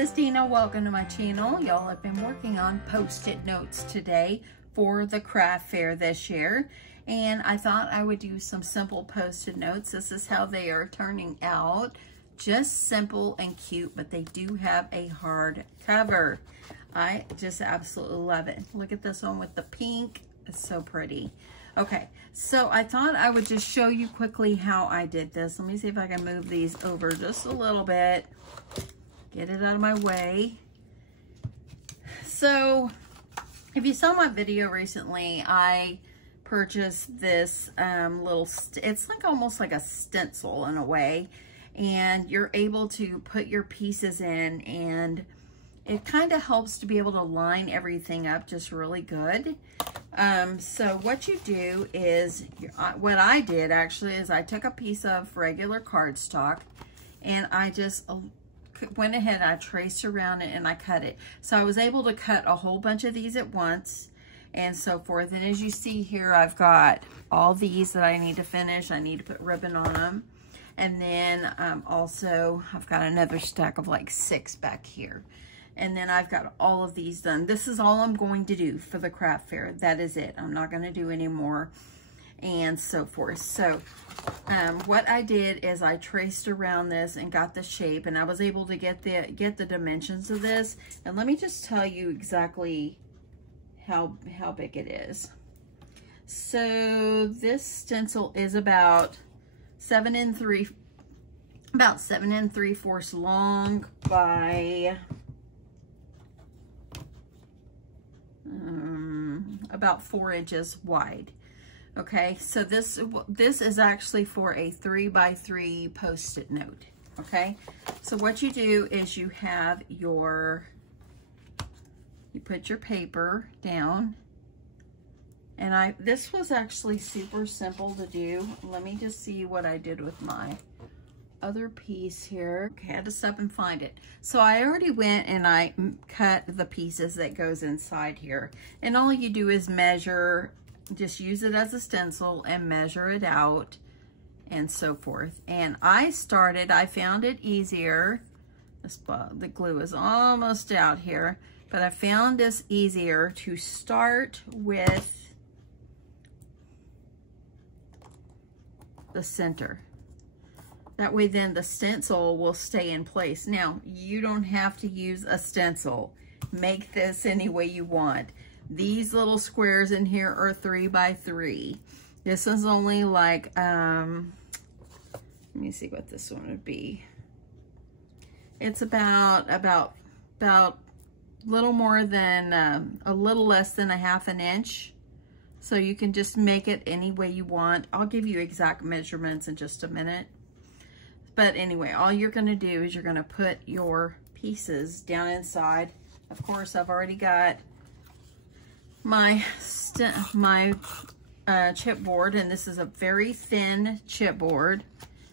is Deanna. Welcome to my channel. Y'all have been working on post-it notes today for the craft fair this year. And I thought I would do some simple post-it notes. This is how they are turning out. Just simple and cute, but they do have a hard cover. I just absolutely love it. Look at this one with the pink. It's so pretty. Okay, so I thought I would just show you quickly how I did this. Let me see if I can move these over just a little bit. Get it out of my way. So, if you saw my video recently, I purchased this it's like almost like a stencil in a way. And you're able to put your pieces in, and it kind of helps to be able to line everything up just really good. So what you do is, what I did actually is I took a piece of regular cardstock and I just went ahead, I traced around it and I cut it. So I was able to cut a whole bunch of these at once and so forth. And as you see here, I've got all these that I need to finish. I need to put ribbon on them. And then also I've got another stack of like 6 back here. And then I've got all of these done. This is all I'm going to do for the craft fair. That is it. I'm not going to do any more and so forth. So what I did is I traced around this and got the shape, and I was able to get the dimensions of this. And let me just tell you exactly how big it is. So this stencil is about 7 3/4 long by about 4 inches wide. Okay, so this is actually for a 3x3 post-it note. Okay, so what you do is you put your paper down, and this was actually super simple to do. Let me just see what I did with my other piece here. Okay, I had to stop and find it. So I already went and I cut the pieces that goes inside here. And all you do is measure, just use it as a stencil and measure it out and so forth. And I found it easier. The glue is almost out here, but I found this easier to start with the center. That way then the stencil will stay in place. Now, you don't have to use a stencil. Make this any way you want. These little squares in here are 3x3. This is only like, let me see what this one would be. It's about little more than, a little less than 1/2 inch. So you can just make it any way you want. I'll give you exact measurements in just a minute. But anyway, all you're going to do is you're going to put your pieces down inside. Of course, I've already got my chipboard, and this is a very thin chipboard.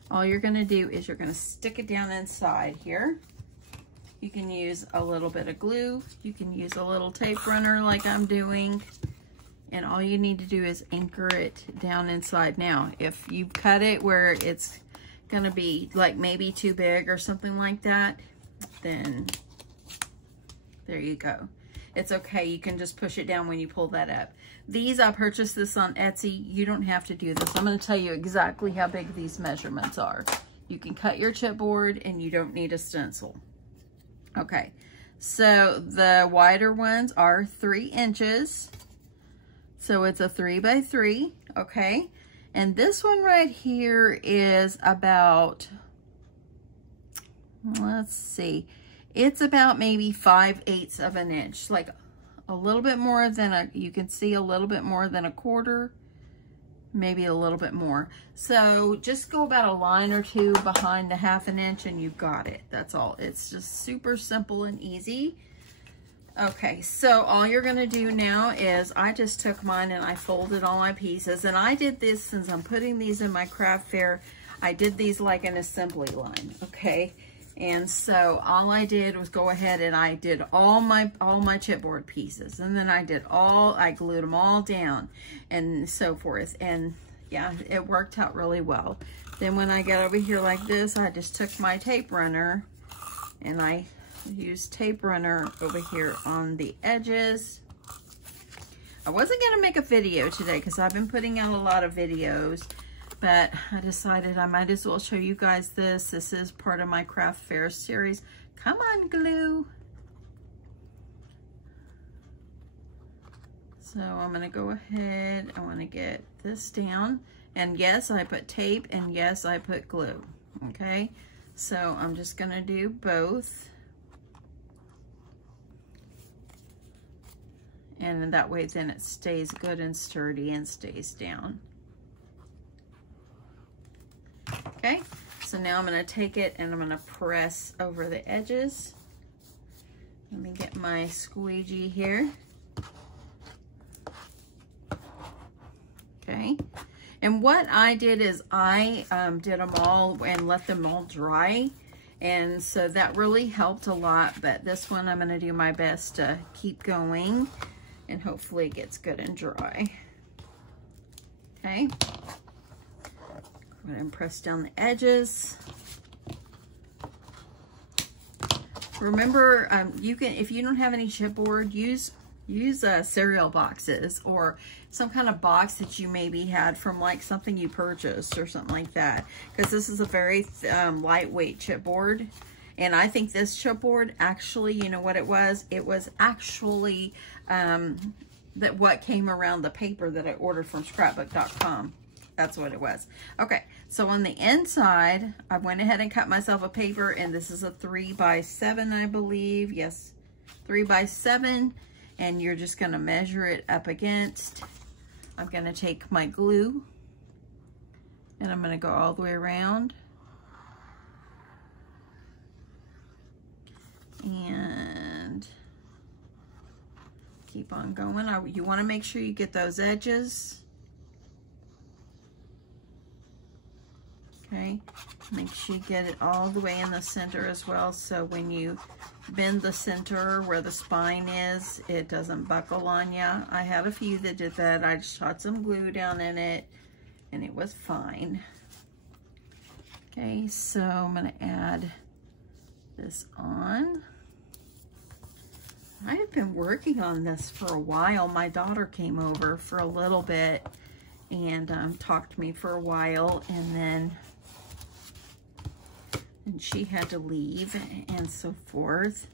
All you're going to do is you're going to stick it down inside here. You can use a little bit of glue. You can use a little tape runner like I'm doing. And all you need to do is anchor it down inside. Now, if you cut it where it's gonna be like maybe too big or something like that, then there you go. It's okay, you can just push it down when you pull that up. These, I purchased this on Etsy. You don't have to do this. I'm gonna tell you exactly how big these measurements are. You can cut your chipboard and you don't need a stencil. Okay, so the wider ones are 3 inches. So it's a 3x3, okay? And this one right here is about, let's see, it's about maybe 5/8 of an inch, like a little bit more than you can see a little bit more than 1/4, maybe a little bit more. So just go about a line or two behind the 1/2 inch and you've got it. That's all. It's just super simple and easy. Okay, so all you're gonna do now is, I just took mine and I folded all my pieces, and I did this, since I'm putting these in my craft fair, I did these like an assembly line, okay? And so all I did was go ahead and I did all my chipboard pieces, and then I glued them all down and so forth, and yeah, it worked out really well. Then when I got over here like this, I just took my tape runner and I use tape runner over here on the edges. I wasn't gonna make a video today because I've been putting out a lot of videos, but I decided I might as well show you guys this. This is part of my craft fair series. Come on, glue. So I'm gonna go ahead, I wanna get this down. And yes, I put tape, and yes, I put glue, okay? So I'm just gonna do both. And that way then it stays good and sturdy and stays down. Okay, so now I'm gonna take it and I'm gonna press over the edges. Let me get my squeegee here. Okay, and what I did is I did them all and let them all dry. And so that really helped a lot, but this one I'm gonna do my best to keep going and hopefully it gets good and dry. Okay. Go ahead and press down the edges. Remember, you can, if you don't have any chipboard, use cereal boxes or some kind of box that you maybe had from like something you purchased or something like that. Because this is a very lightweight chipboard. And I think this chipboard actually, you know what it was? It was actually that what came around the paper that I ordered from scrapbook.com. That's what it was. Okay, so on the inside, I went ahead and cut myself a paper, and this is a 3x7, I believe. Yes, 3x7, and you're just gonna measure it up against. I'm gonna take my glue, and I'm gonna go all the way around. And keep on going. You want to make sure you get those edges. Okay, make sure you get it all the way in the center as well, so when you bend the center where the spine is, it doesn't buckle on you. I had a few that did that. I just shot some glue down in it and it was fine. Okay, so I'm going to add this on. I have been working on this for a while. My daughter came over for a little bit and talked to me for a while, and she had to leave and so forth.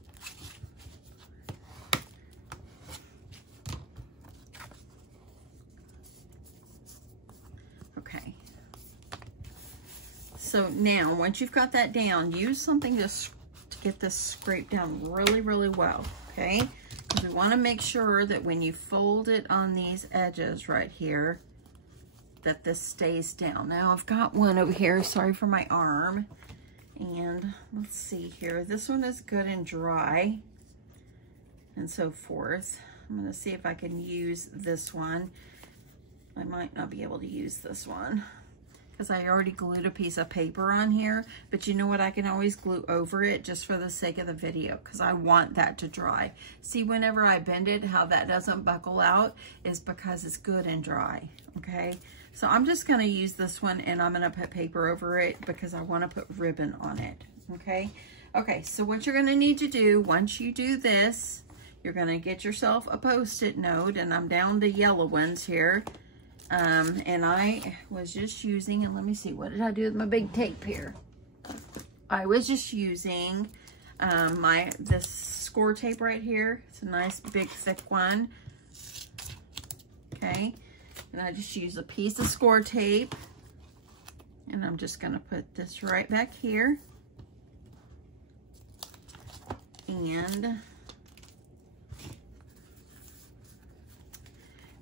Okay. So now, once you've got that down, use something to get this scraped down really, really well, okay? Because we want to make sure that when you fold it on these edges right here, that this stays down. Now I've got one over here, sorry for my arm. And let's see here, this one is good and dry and so forth. I'm gonna see if I can use this one. I might not be able to use this one because I already glued a piece of paper on here, but you know what, I can always glue over it just for the sake of the video because I want that to dry. See, whenever I bend it, how that doesn't buckle out is because it's good and dry, okay? So I'm just gonna use this one and I'm gonna put paper over it because I wanna put ribbon on it, okay? Okay, so what you're gonna need to do, once you do this, you're gonna get yourself a Post-it note, and I'm down to yellow ones here. And I was just using, and let me see, what did I do with my big tape here? I was just using this score tape right here. It's a nice big thick one, okay? And I just use a piece of score tape, and I'm just gonna put this right back here. And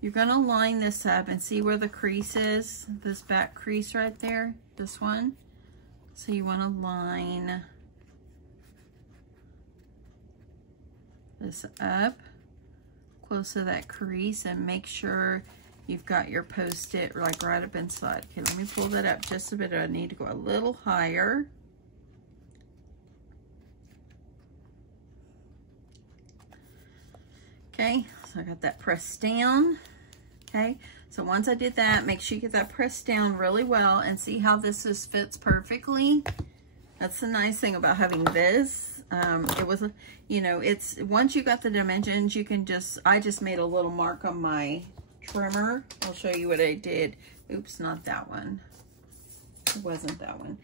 you're gonna line this up and see where the crease is, this back crease right there, this one. So you wanna line this up close to that crease and make sure you've got your Post-it like right up inside. Okay, let me pull that up just a bit. I need to go a little higher. Okay, so I got that pressed down. Okay, so once I did that, make sure you get that pressed down really well and see how this just fits perfectly. That's the nice thing about having this It was, you know, it's, once you got the dimensions, you can just, I just made a little mark on my trimmer. I'll show you what I did. Oops, not that one. It wasn't that one.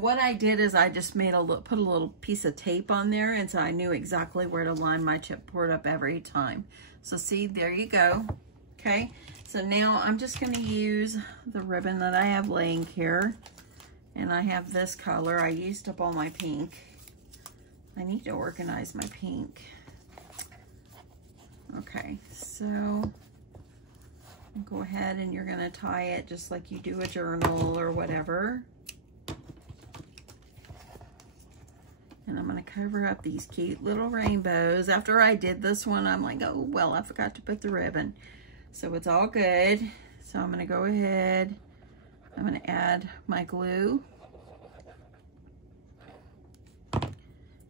What I did is I just made put a little piece of tape on there, and so I knew exactly where to line my chipboard up every time. So see, there you go. Okay, so now I'm just going to use the ribbon that I have laying here, and I have this color. I used up all my pink. I need to organize my pink. Okay, so go ahead and you're going to tie it just like you do a journal or whatever. And I'm going to cover up these cute little rainbows. After I did this one, I'm like, oh, well, I forgot to put the ribbon. So it's all good. So I'm going to go ahead. I'm going to add my glue.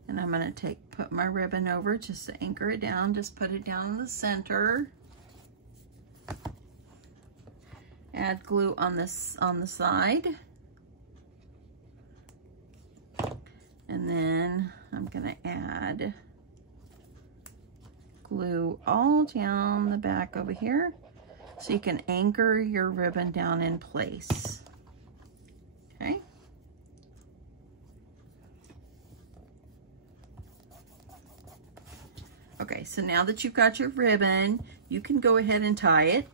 And I'm going to put my ribbon over just to anchor it down. Just put it down in the center. Add glue on the side. And then I'm going to add glue all down the back over here so you can anchor your ribbon down in place. Okay. Okay, so now that you've got your ribbon, you can go ahead and tie it.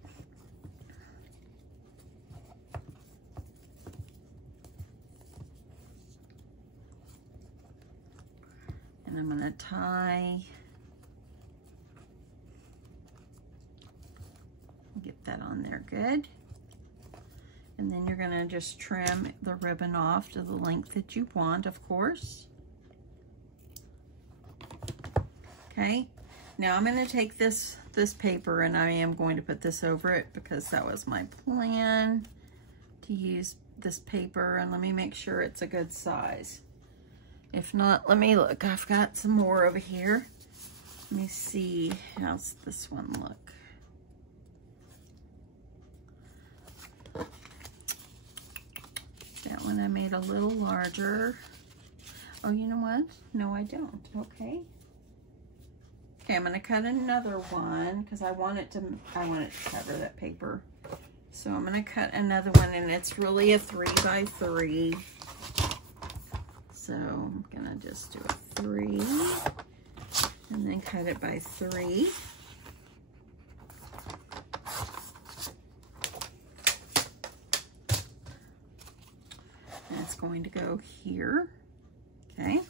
And I'm going to tie, get that on there good. And then you're going to just trim the ribbon off to the length that you want, of course. Okay, now I'm going to take this paper and I am going to put this over it because that was my plan, to use this paper. And let me make sure it's a good size. If not, let me look. I've got some more over here. Let me see, how's this one look? That one I made a little larger. Oh, you know what? No, I don't. Okay. Okay, I'm going to cut another one because I want it to cover that paper. So I'm going to cut another one, and it's really a 3 by 3. So I'm going to just do a 3 and then cut it by 3. And it's going to go here. Okay.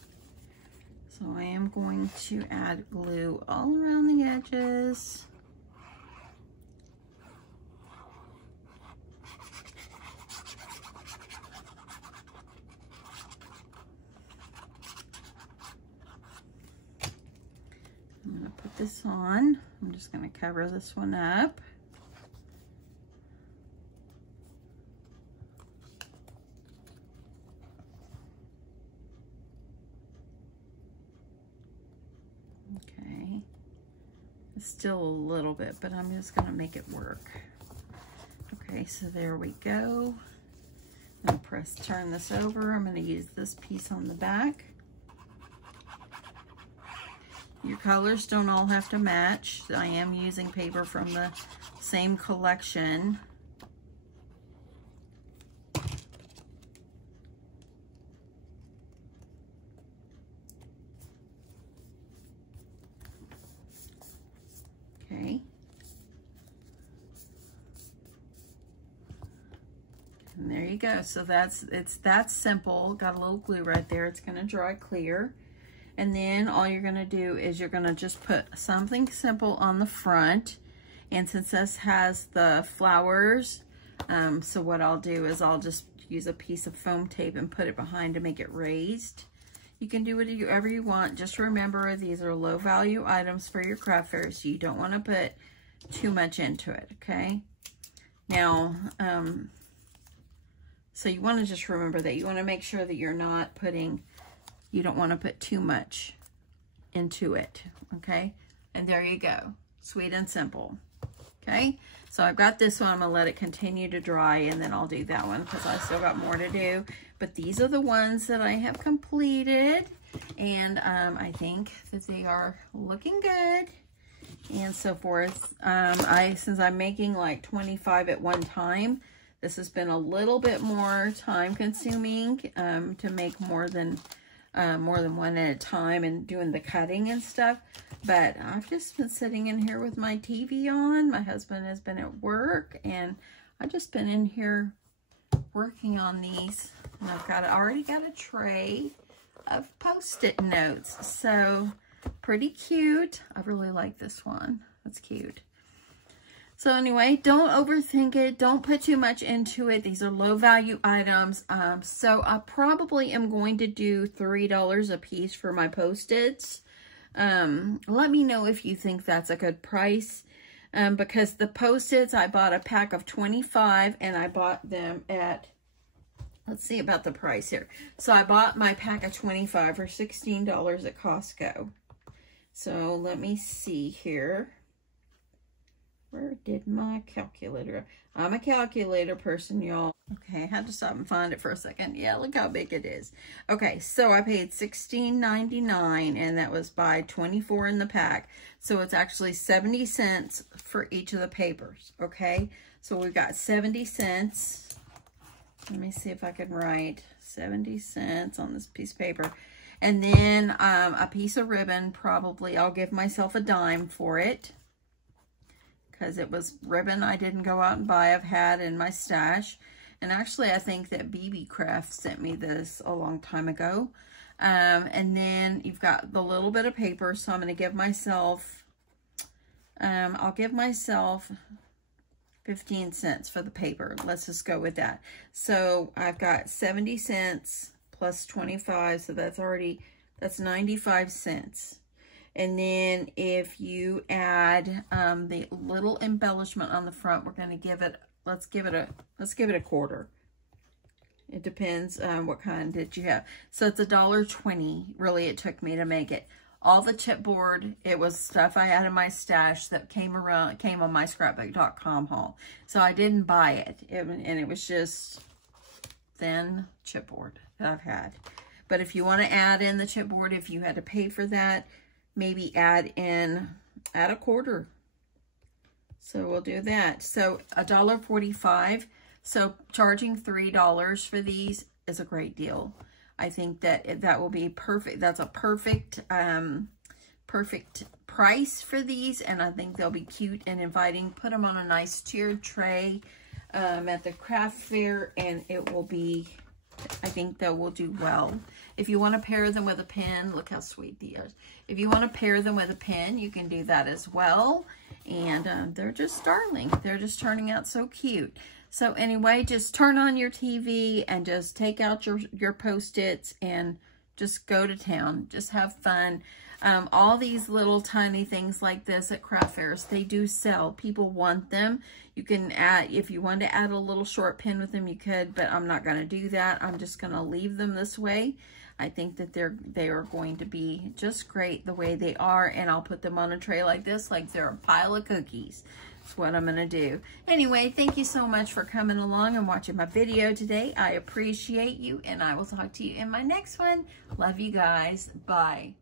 So I am going to add glue all around the edges. I'm going to put this on. I'm just going to cover this one up. Okay, it's still a little bit, but I'm just going to make it work. Okay, so there we go. I'm going to turn this over. I'm going to use this piece on the back. Your colors don't all have to match. I am using paper from the same collection. Okay. And there you go. So it's that simple. Got a little glue right there. It's going to dry clear. And then all you're going to do is you're going to just put something simple on the front. And since this has the flowers, so what I'll do is I'll just use a piece of foam tape and put it behind to make it raised. You can do whatever you want. Just remember, these are low value items for your craft fair, so you don't want to put too much into it, okay? Now, so you want to just remember that. You want to make sure that you're not putting, you don't want to put too much into it, okay? And there you go. Sweet and simple, okay? So I've got this one. I'm going to let it continue to dry, and then I'll do that one because I still got more to do. But these are the ones that I have completed. And I think that they are looking good and so forth. Since I'm making like 25 at one time, this has been a little bit more time consuming to make more than one at a time and doing the cutting and stuff. But I've just been sitting in here with my TV on. My husband has been at work, and I've just been in here working on these. And I've already got a tray of Post-it notes. So pretty cute. I really like this one. That's cute. So anyway, don't overthink it. Don't put too much into it. These are low value items. So I probably am going to do $3 a piece for my Post-its. Let me know if you think that's a good price. Because the Post-its, I bought a pack of 25 and I bought them at, let's see about the price here. So I bought my pack of 25 for $16 at Costco. So let me see here. Where did my calculator? I'm a calculator person, y'all. Okay, I had to stop and find it for a second. Yeah, look how big it is. Okay, so I paid $16.99, and that was by 24 in the pack. So it's actually 70 cents for each of the papers, okay? So we've got 70 cents. Let me see if I can write 70 cents on this piece of paper. And then a piece of ribbon, probably I'll give myself a dime for it, because it was ribbon I didn't go out and buy. I've had in my stash. And actually, I think that BB Craft sent me this a long time ago. And then you've got the little bit of paper. So I'm going to give myself, I'll give myself 15 cents for the paper. Let's just go with that. So I've got 70 cents plus 25. So that's 95 cents. And then if you add the little embellishment on the front, we're going to give it, let's give it a quarter. It depends what kind did you have. So it's $1.20. Really, it took me to make it. All the chipboard, it was stuff I had in my stash that came on my scrapbook.com haul. So I didn't buy it. And it was just thin chipboard that I've had. But if you want to add in the chipboard, if you had to pay for that, maybe add a quarter. So we'll do that. So $1.45. So charging $3 for these is a great deal. I think that will be perfect. That's a perfect price for these. And I think they'll be cute and inviting. Put them on a nice tiered tray at the craft fair, and it will be, I think they will do well. If you want to pair them with a pen, look how sweet these are. If you want to pair them with a pen, you can do that as well. And they're just darling. They're just turning out so cute. So anyway, just turn on your TV and just take out your Post-its and just go to town. Just have fun. All these little tiny things like this at craft fairs, they do sell. People want them. You can add, if you want to add a little short pin with them, you could, but I'm not going to do that. I'm just going to leave them this way. I think that they are going to be just great the way they are, and I'll put them on a tray like this, like they're a pile of cookies. That's what I'm going to do. Anyway, thank you so much for coming along and watching my video today. I appreciate you, and I will talk to you in my next one. Love you guys. Bye.